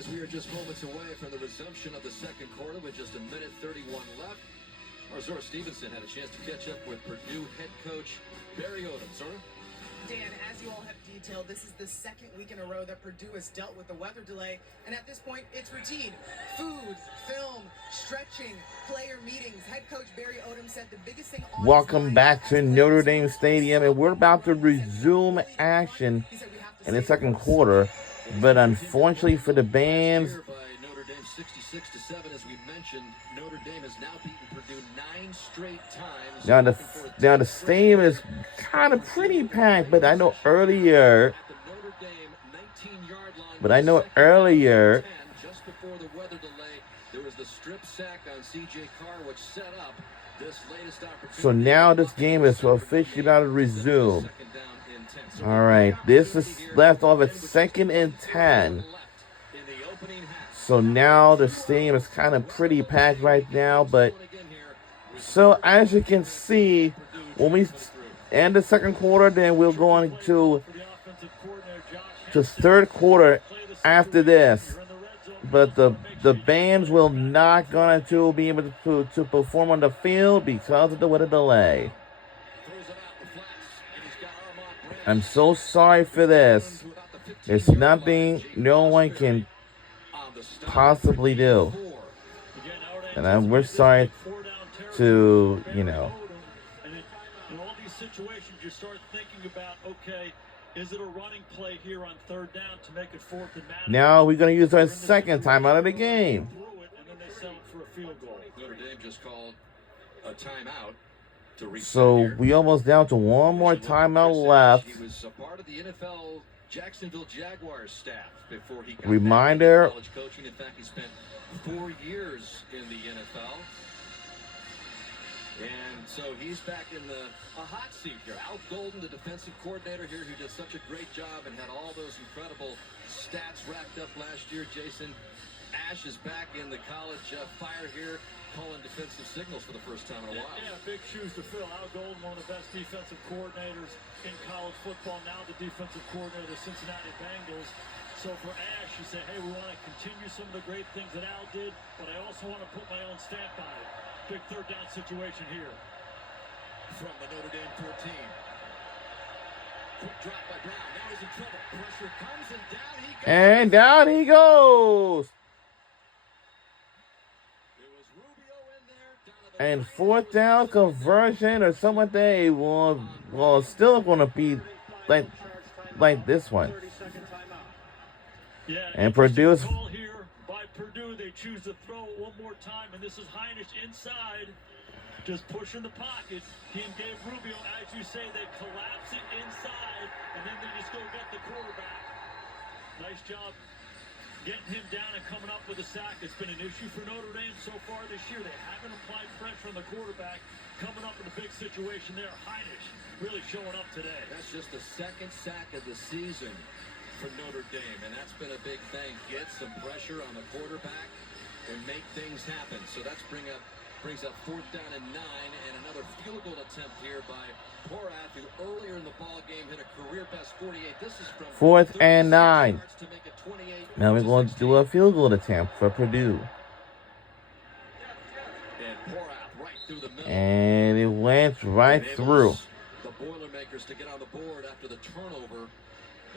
as we are just moments away from the resumption of the second quarter with just a minute 31 left. Our Zora Stevenson had a chance to catch up with Purdue head coach Barry Odom. Zora? Dan, as you all have detailed, this is the second week in a row that Purdue has dealt with the weather delay, and at this point, it's routine. Food, film, stretching, player meetings. Head coach Barry Odom said the biggest thing on Welcome back to Notre Dame Stadium, and we're about to resume action in the second quarter, but unfortunately for the Bands, Notre Dame 66-7, as we mentioned. Notre Dame has now beaten Purdue 9 straight times. Now the stadium is kind of pretty packed, but I know earlier, just before the weather delay, there was the strip sack on CJ Carr, which set up this latest opportunity. So now this game is officially about to resume. All right, this is left off at 2nd and 10. So now the stadium is kind of pretty packed right now, but so as you can see, when we end the second quarter, then we'll go on to third quarter after this. But the Bands will not going to be able to perform on the field because of the weather delay. I'm so sorry for this. There's nothing no one can possibly do. And we're sorry to, And in all these situations, you start thinking about, okay, is it a running play here on third down to make it 4th and manageable? Now we're going to use our second time out of the game. And then they sell it for a field goal. Notre Dame just called a timeout to reset So here. we almost down to one more timeout left. He was a part of the NFL Jacksonville Jaguars staff before he got Reminder. back into college coaching. In fact, he spent 4 years in the NFL. And so he's back in a hot seat here. Al Golden, the defensive coordinator here, who did such a great job and had all those incredible stats racked up last year. Jason Ash is back in the college fire here, calling defensive signals for the first time in a while. Yeah, big shoes to fill. Al Golden, one of the best defensive coordinators in college football, now the defensive coordinator of the Cincinnati Bengals. So for Ash, you say, hey, we want to continue some of the great things that Al did, but I also want to put my own stamp on it. Big third down situation here. From the Notre Dame 14. Quick drop by Brown. Now he's in trouble. Pressure comes and down he goes. And down he goes. There was Rubio in there. And 4th down conversion or something like that. It will still going to be like this one. Yeah, and Purdue's call here by Purdue. They choose to throw it one more time, and this is Heinisch inside, just pushing the pocket. He and Gabe Rubio, as you say, they collapse it inside, and then they just go get the quarterback. Nice job getting him down and coming up with a sack. It's been an issue for Notre Dame so far this year. They haven't applied pressure on the quarterback. Coming up in a big situation there. Heinisch really showing up today. That's just the second sack of the season for Notre Dame, and that's been a big thing. Get some pressure on the quarterback and make things happen. So that's brings up 4th down and 9, and another field goal attempt here by Porath, who earlier in the ball game hit a career best 48. This is from 4th and 9. to make it 28. Now we're going to do a field goal attempt for Purdue. And Porath right through the middle. And it went right through. The Boilermakers to get on the board after the turnover.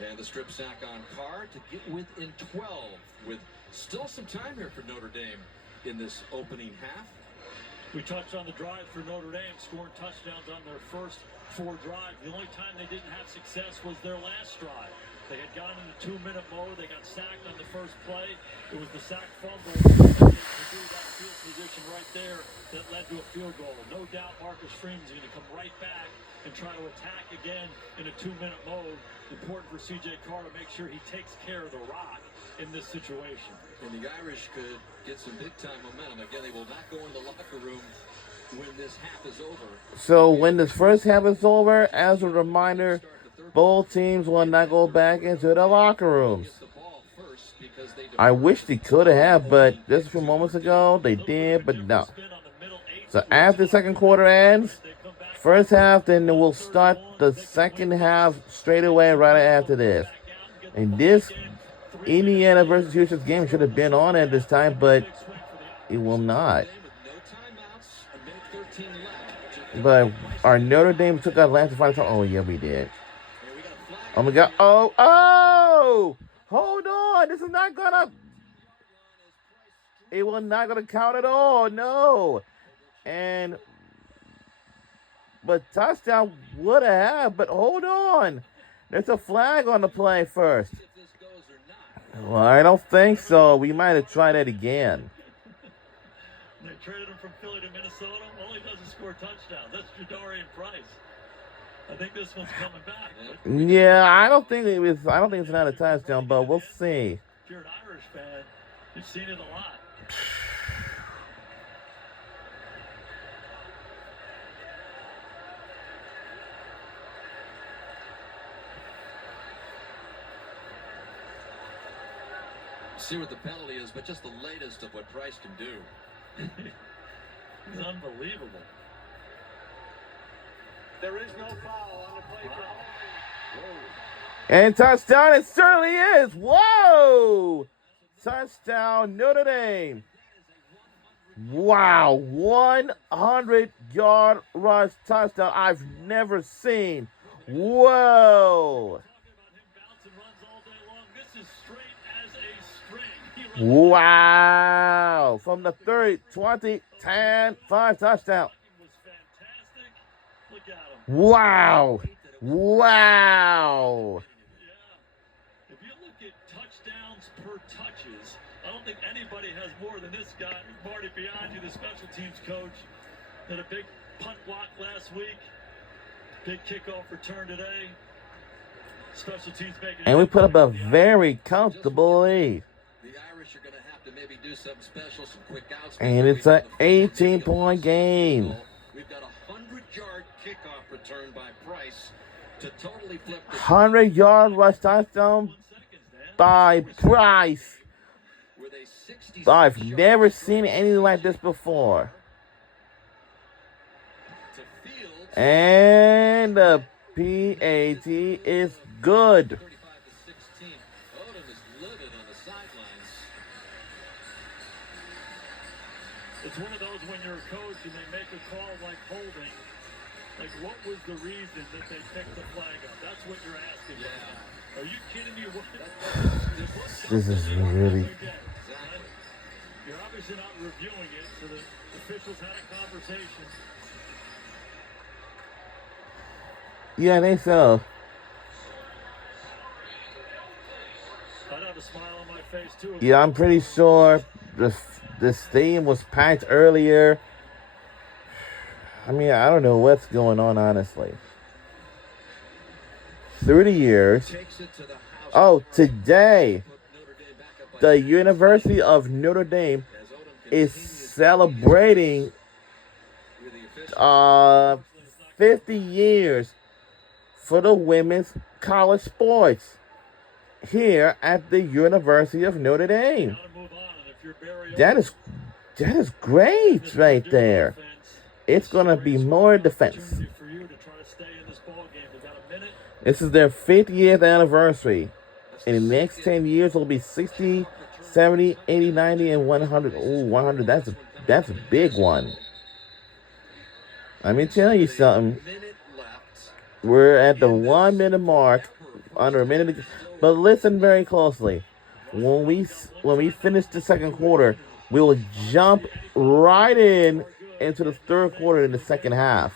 And the strip sack on Carr to get within 12 with still some time here for Notre Dame in this opening half. We touched on the drive for Notre Dame, scoring touchdowns on their first 4 drives. The only time they didn't have success was their last drive. They had gone into 2-minute mode. They got sacked on the first play. It was the sack fumble to do that field position right there that led to a field goal. No doubt Marcus Freeman's going to come right back and try to attack again in a 2-minute mode. Important for CJ Carr to make sure he takes care of the rock in this situation. And the Irish could get some big-time momentum. Again, they will not go in the locker room when this half is over. So when this first half is over, as a reminder, both teams will not go back into the locker rooms. I wish they could have, but just a few moments ago, they did, but no. So after the second quarter ends, first half, then we'll start the second half straight away right after this. And this Indiana versus Houston's game should have been on at this time, but it will not. But our Notre Dame took Atlanta final. Oh, yeah, we did. Oh, my God. Oh! Hold on. This is not going to... It will not going to count at all. No. But touchdown would have, but hold on. There's a flag on the play first. Well, I don't think so. We might have tried it again. They traded him from Philly to Minnesota. All he does is score touchdowns. That's Jadarian Price. I think this one's coming back. Yeah, I don't think it's not a touchdown, but we'll see. If you're an Irish fan, you've seen it a lot. See what the penalty is, but just the latest of what Price can do. He's unbelievable. There is no foul on the play. And touchdown, it certainly is. Whoa! Touchdown, Notre Dame. Wow, 100-yard rush touchdown I've never seen. Whoa! Wow! From the 30, 20, 10, 5 touchdown. Wow! Wow! If you look at touchdowns per touches, I don't think anybody has more than this guy, Marty Biaggi, the special teams coach. Had a big punt block last week, big kickoff return today. Special teams making. And we put up a very comfortable lead. The Irish are going to have to maybe do something special, some quick outs. And it's an 18-point game. We've got a 100-yard kickoff return by Price to totally flip the 100-yard rush touchdown by Price. I've never seen anything like this before. And the PAT is good. It's one of those when you're a coach and they make a call like holding. Like, what was the reason that they picked the flag up? That's what you're asking. Yeah. Are you kidding me? This is really... You're obviously not reviewing it, so the officials had a conversation. Yeah, I think so. I'd have a smile on my face, too. Yeah, I'm pretty sure the stadium was packed earlier. I mean, I don't know what's going on, honestly. 30 years. Oh, today, the University of Notre Dame is celebrating 50 years for the women's college sports here at the University of Notre Dame. That is great right there. It's going to be more defense. This is their 50th anniversary. In the next 10 years, it'll be 60, 70, 80, 90, and 100. Oh, 100, that's a big one. Let me tell you something. We're at the 1 minute mark, under a minute. But listen very closely. When we finish the second quarter, we will jump right into the third quarter in the second half.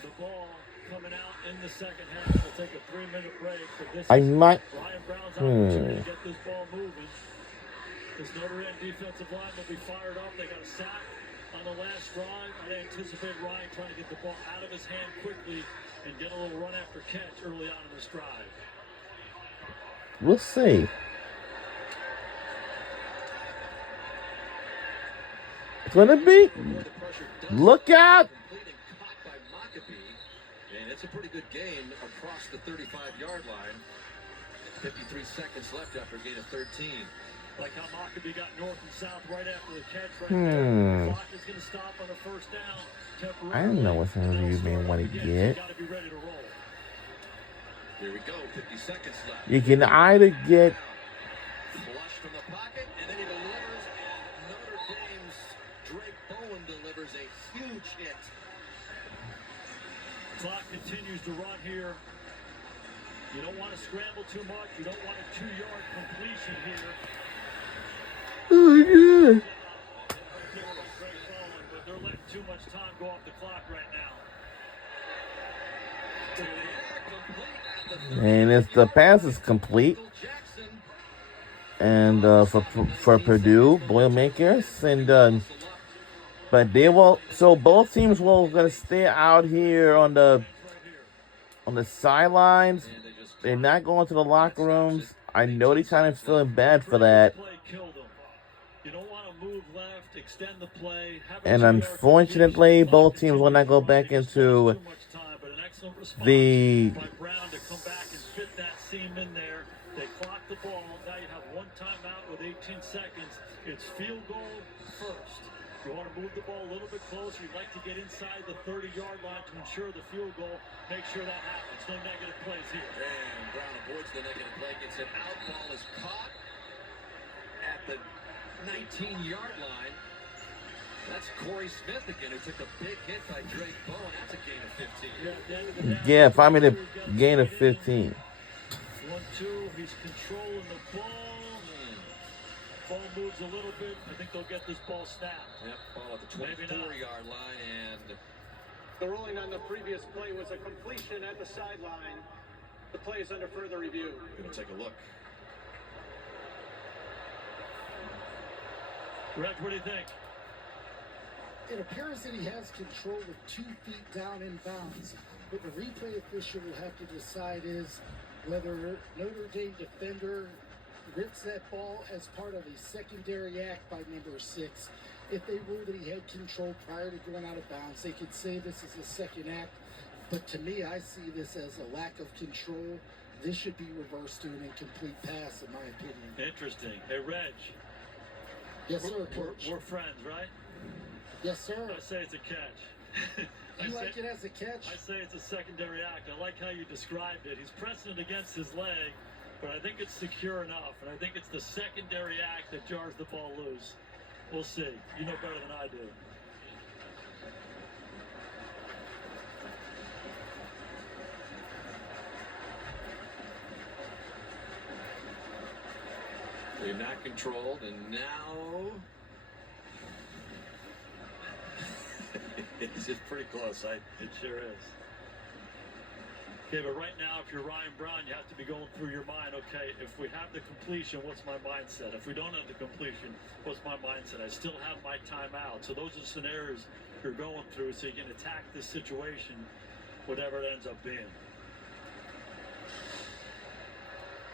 The ball coming out in the second half. We'll take a 3-minute break. I might. Ryan Brown's opportunity to get this ball moving. This Notre Dame defensive line will be fired up. They got a sack on the last drive. I anticipate Ryan trying to get the ball out of his hand quickly and get a little run after catch early on in this drive. We'll see. It's going to be. Look out! And it's a pretty good gain across the 35-yard line. 53 seconds left after a gain of 13. Like how Maccabee got north and south right after the catch right there. The clock is going to stop on the first down. I don't know what some of you may want to get. Got to be ready to roll. Here we go, 50 seconds left. You can either get from the pocket, and then he delivers, and Notre Dame's Drake Bowen delivers a huge hit. Clock continues to run here. You don't want to scramble too much. You don't want a 2-yard completion here. Oh, yeah. But they're letting too much time go off the clock right now. And it's the pass is complete. And for Purdue, Boilermakers, and but they will. So both teams will gonna stay out here on the sidelines. They're not going to the locker rooms. I know they kind of feeling bad for that. You don't want to move left, extend the play. And unfortunately, both teams will not go back into the Brown to come back and fit that seam in there. They clock the ball. Now you have one timeout with 18 seconds. It's field goal first. You want to move the ball a little bit closer. You'd like to get inside the 30-yard line to ensure the field goal. Make sure that happens. No negative plays here. And Brown avoids the negative play. Gets it out. Ball is caught at the 19-yard line. That's Corey Smith again, who took a big hit by Drake Bowen. That's a gain of 15. yeah, if I'm in a gain of 15. 1-2. He's controlling the ball. Ball moves a little bit. I think they'll get this ball snapped. Yep, ball at the 24-yard line, and The ruling on the previous play was a completion at the sideline. The play is under further review. going to take a look. Reg, what do you think? It appears that he has control with 2 feet down in bounds. What the replay official will have to decide is whether Notre Dame defender rips that ball as part of a secondary act by number 6. If they rule that he had control prior to going out of bounds, they could say this is a second act. But to me, I see this as a lack of control. This should be reversed to an incomplete pass, in my opinion. Interesting. Hey, Reg. Yes, sir, Coach. We're friends, right? Yes, sir. I say it's a catch. You like it as a catch? I say it's a secondary act. I like how you described it. He's pressing it against his leg, but I think it's secure enough, and I think it's the secondary act that jars the ball loose. We'll see. You know better than I do. They're not controlled, and now it's just pretty close. It sure is. Okay, but right now, if you're Ryan Brown, you have to be going through your mind, okay, if we have the completion, what's my mindset? If we don't have the completion, what's my mindset? I still have my timeout. So those are scenarios you're going through so you can attack this situation, whatever it ends up being.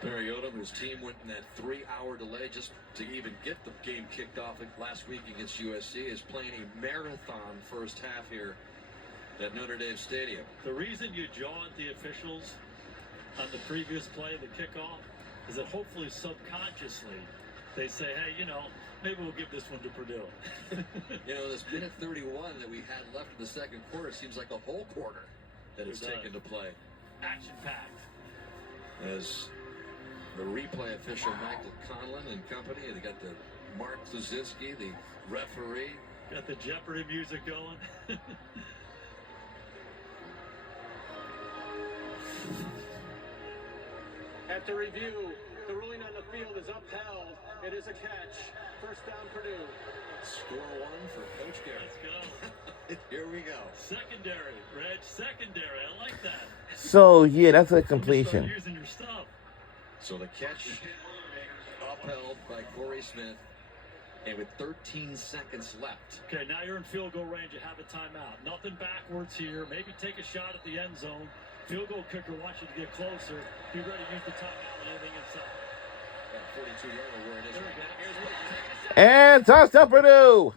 Barry Odom, whose team went in that 3-hour delay just to even get the game kicked off last week against USC, is playing a marathon first half here at Notre Dame Stadium. The reason you jaw at the officials on the previous play, the kickoff, is that hopefully subconsciously they say, hey, you know, maybe we'll give this one to Purdue. You know, this minute 31 that we had left in the second quarter seems like a whole quarter that it's taken to play. Action-packed. As the replay official, Michael Conlon and company, and they got the Mark Kluzinski, the referee. Got the Jeopardy music going. After review, the ruling on the field is upheld. It is a catch. First down, Purdue. Score one for Coach Garrett. Let's go. Here we go. Secondary, Reg. Secondary. I like that. So yeah, that's a completion. Start using your stuff. So the catch upheld by Corey Smith, and with 13 seconds left. Okay, now you're in field goal range. You have a timeout. Nothing backwards here. Maybe take a shot at the end zone. Field goal kicker wants you to get closer. Be ready to use the timeout and anything inside. 42-yarder where it is There right we go. now. Here's what And touchdown Purdue.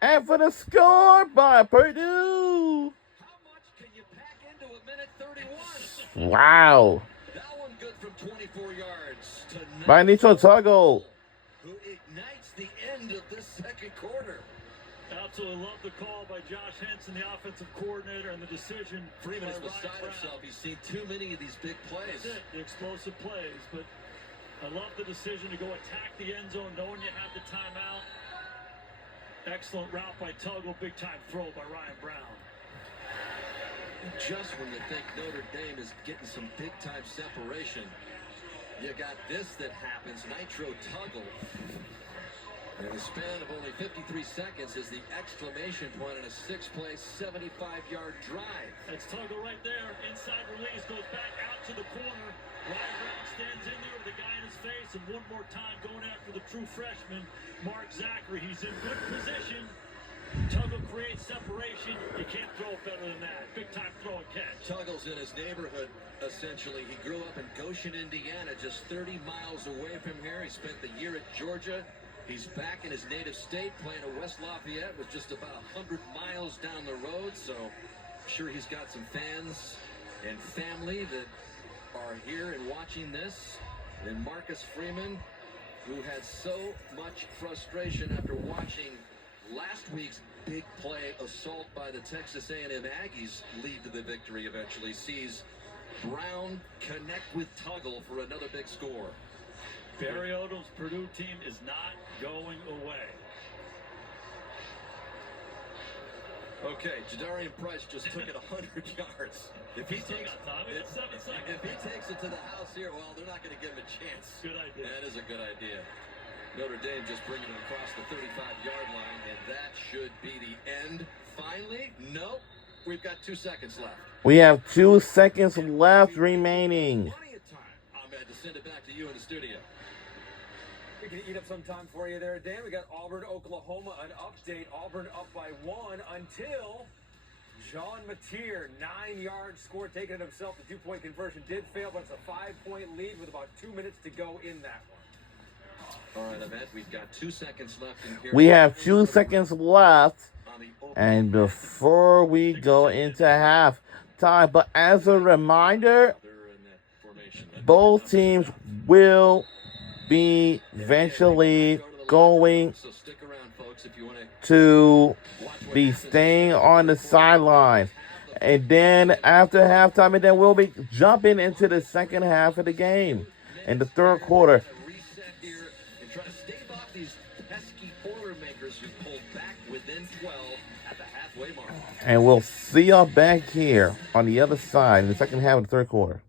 And for the score by Purdue. How much can you pack into a minute 31? Wow. That one good from 24 yards to By Nicho Tuggle. who ignites the end of this second quarter. Absolutely love the call by Josh Henson, the offensive coordinator, and the decision. Freeman is by beside Ryan Brown. himself. He's seen too many of these big plays. That's it, the explosive plays. But I I love the decision to go attack the end zone knowing you have the timeout. Excellent route by Tuggle. Big time throw by Ryan Brown. Just when you think Notre Dame is getting some big time separation, you got this that happens. Nitro Tuggle. In the span of only 53 seconds is the exclamation point on a 6-play, 75-yard drive. That's Tuggle right there. Inside release, goes back out to the corner. Ryan Brown stands in there with the guy in his face, and one more time going after the true freshman, Mark Zachary. He's in good position. Tuggle creates separation. You can't throw it better than that. Big time throw and catch. Tuggle's in his neighborhood, essentially. He grew up in Goshen, Indiana, just 30 miles away from here. He spent the year at Georgia. He's back in his native state, playing at West Lafayette, was just about 100 miles down the road. So I'm sure he's got some fans and family that are here and watching this. And Marcus Freeman, who had so much frustration after watching last week's big play assault by the Texas A&M Aggies lead to the victory eventually, sees Brown connect with Tuggle for another big score. Barry Odom's Purdue team is not going away. Okay, Jadarian Price just took it 100 yards. If he takes it to the house here, well, they're not going to give him a chance. Good idea. That is a good idea. Notre Dame just bringing it across the 35-yard line, and that should be the end. Finally, nope. We've got 2 seconds left. We have 2 seconds left remaining. Plenty of time. Ahmed, to send it back to you in the studio. We can eat up some time for you there, Dan. We got Auburn, Oklahoma, an update. Auburn up by 1 until John Mateer, 9-yard score, taking it himself. The 2-point conversion did fail, but it's a 5-point lead with about 2 minutes to go in that one. All right, Ahmed, we've got 2 seconds left in here. We have 2 seconds left. And before we go into halftime, but as a reminder, both teams will be eventually going to be staying on the sideline. And then after halftime, and then we'll be jumping into the second half of the game in the third quarter. And we'll see y'all back here on the other side in the second half of the third quarter.